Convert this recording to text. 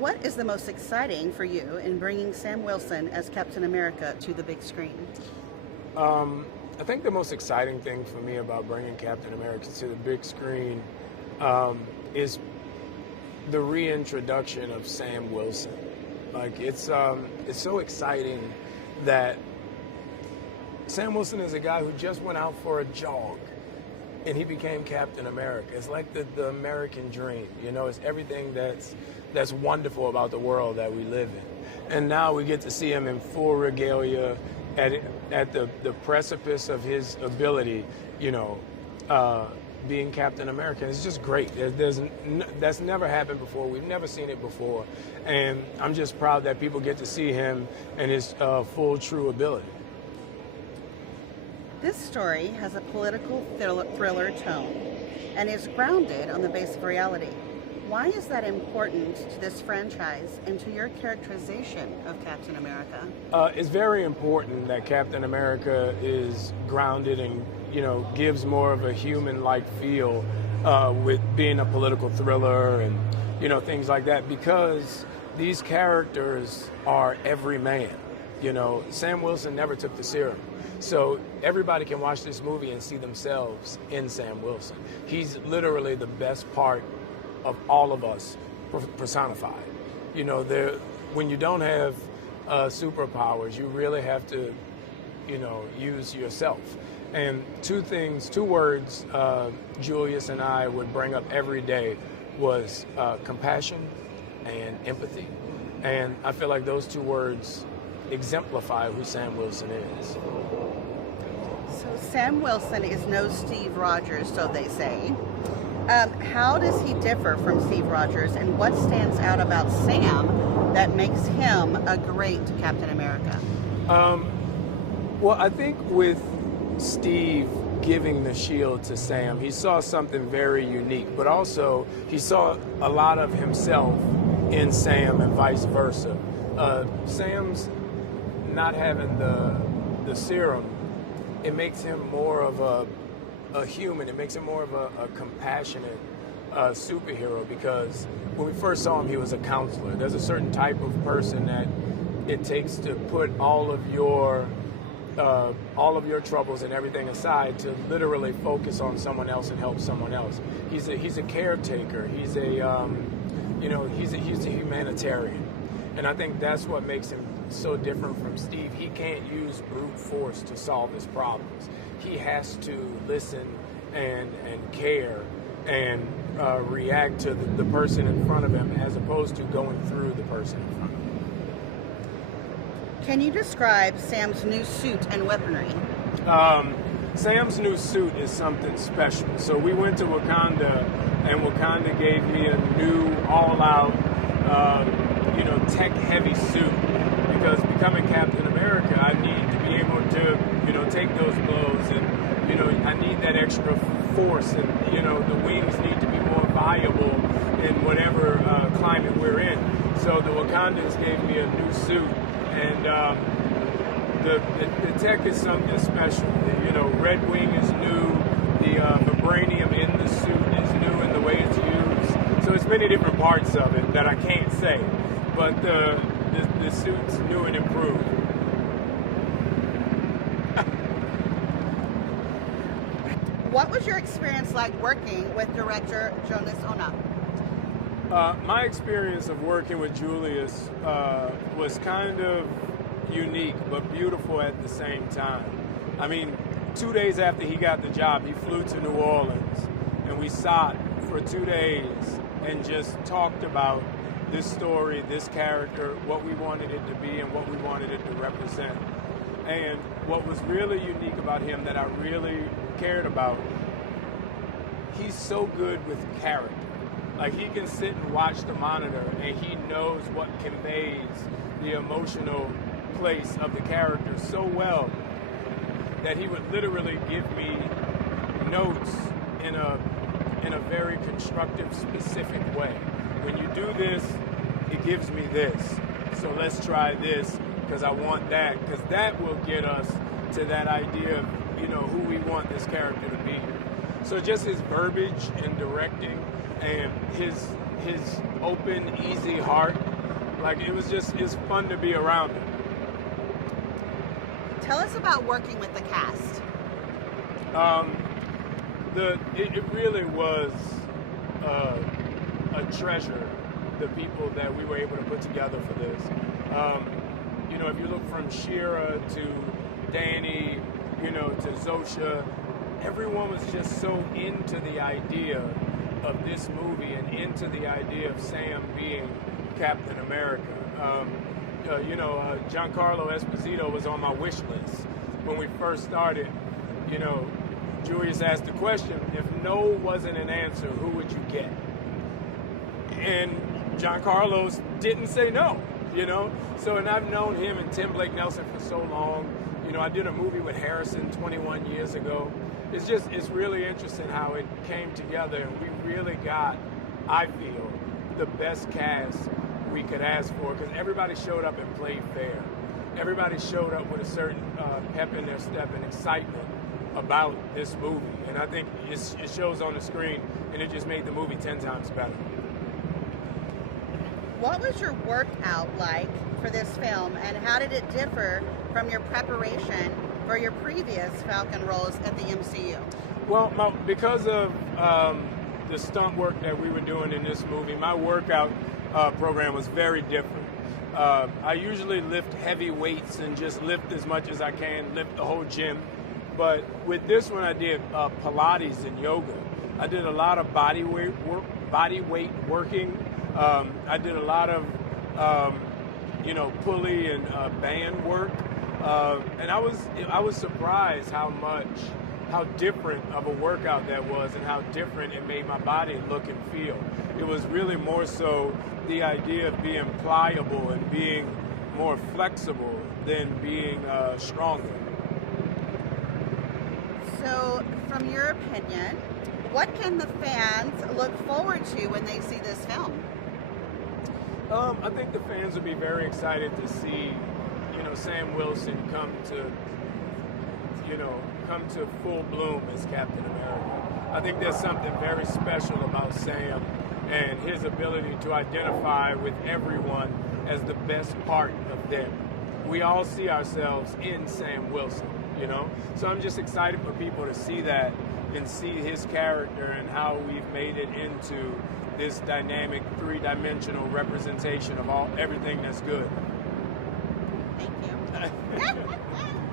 What is the most exciting for you in bringing Sam Wilson as Captain America to the big screen? I think the most exciting thing for me about bringing Captain America to the big screen is the reintroduction of Sam Wilson. Like it's so exciting that Sam Wilson is a guy who just went out for a jog and he became Captain America. It's like the American dream, you know. It's everything that's wonderful about the world that we live in. And now we get to see him in full regalia at the precipice of his ability, you know, being Captain America. It's just great. That's never happened before. We've never seen it before. And I'm just proud that people get to see him in his full, true ability. This story has a political thriller tone and is grounded on the base of reality. Why is that important to this franchise and to your characterization of Captain America? It's very important that Captain America is grounded and, you know, gives more of a human-like feel with being a political thriller and, you know, things like that, because these characters are every man. You know, Sam Wilson never took the serum. So everybody can watch this movie and see themselves in Sam Wilson. He's literally the best part of all of us personified. You know, when you don't have superpowers, you really have to, you know, use yourself. And two words Julius and I would bring up every day was compassion and empathy. And I feel like those two words exemplify who Sam Wilson is. So Sam Wilson is no Steve Rogers, so they say. How does he differ from Steve Rogers, and what stands out about Sam that makes him a great Captain America? Well, I think with Steve giving the shield to Sam, he saw something very unique, but also he saw a lot of himself in Sam and vice versa. Sam's not having the serum, it makes him more of a human. It makes him more of a compassionate superhero, because when we first saw him, he was a counselor. There's a certain type of person that it takes to put all of your troubles and everything aside to literally focus on someone else and help someone else. He's a caretaker. He's a humanitarian, and I think that's what makes him so different from Steve. He can't use brute force to solve his problems. He has to listen and care and react to the person in front of him, as opposed to going through the person in front of him. Can you describe Sam's new suit and weaponry? Sam's new suit is something special. So we went to Wakanda, and Wakanda gave me a new all-out, tech-heavy suit, because becoming Captain America, I need to be able to, take those blows, and, I need that extra force, and, the wings need to be more viable in whatever climate we're in. So the Wakandans gave me a new suit, and the tech is something special. Red Wing is new, the vibranium in the suit is new in the way it's used. So it's many different parts of it that I can't say, but the suit's new and improved. What was your experience like working with director Jonas Ona? My experience of working with Julius was kind of unique but beautiful at the same time. I mean, 2 days after he got the job, he flew to New Orleans, and we sat for 2 days and just talked about this story, this character, what we wanted it to be and what we wanted it to represent. And what was really unique about him that I really cared about, he's so good with character. Like, he can sit and watch the monitor and he knows what conveys the emotional place of the character so well that he would literally give me notes in a very constructive, specific way. When you do this, it gives me this. So let's try this, because I want that, because that will get us to that idea of, who we want this character to be. So just his verbiage and directing and his open, easy heart. Like it's fun to be around him. Tell us about working with the cast. It really was a treasure, the people that we were able to put together for this. You know, if you look from Shira to Danny, you know, to Zosha, everyone was just so into the idea of this movie and into the idea of Sam being Captain America. Giancarlo Esposito was on my wish list when we first started. You know, Julius asked the question, if no wasn't an answer, who would you get? And Giancarlo didn't say no, you know? So, and I've known him and Tim Blake Nelson for so long. You know, I did a movie with Harrison 21 years ago. It's really interesting how it came together, and we really got, I feel, the best cast we could ask for, because everybody showed up and played fair. Everybody showed up with a certain pep in their step and excitement about this movie, and I think it shows on the screen, and it just made the movie 10 times better. What was your workout like for this film, and how did it differ from your preparation for your previous Falcon roles at the MCU? Well, because of the stunt work that we were doing in this movie, my workout program was very different. I usually lift heavy weights and just lift as much as I can, lift the whole gym. But with this one, I did Pilates and yoga. I did a lot of body weight working. I did a lot of pulley and band work. And I was surprised how different of a workout that was, and how different it made my body look and feel. It was really more so the idea of being pliable and being more flexible than being stronger. So, from your opinion, what can the fans look forward to when they see this film? I think the fans will be very excited to see, Sam Wilson come to full bloom as Captain America. I think there's something very special about Sam and his ability to identify with everyone as the best part of them. We all see ourselves in Sam Wilson, So I'm just excited for people to see that and see his character and how we've made it into this dynamic, three-dimensional representation of everything that's good. Thank you.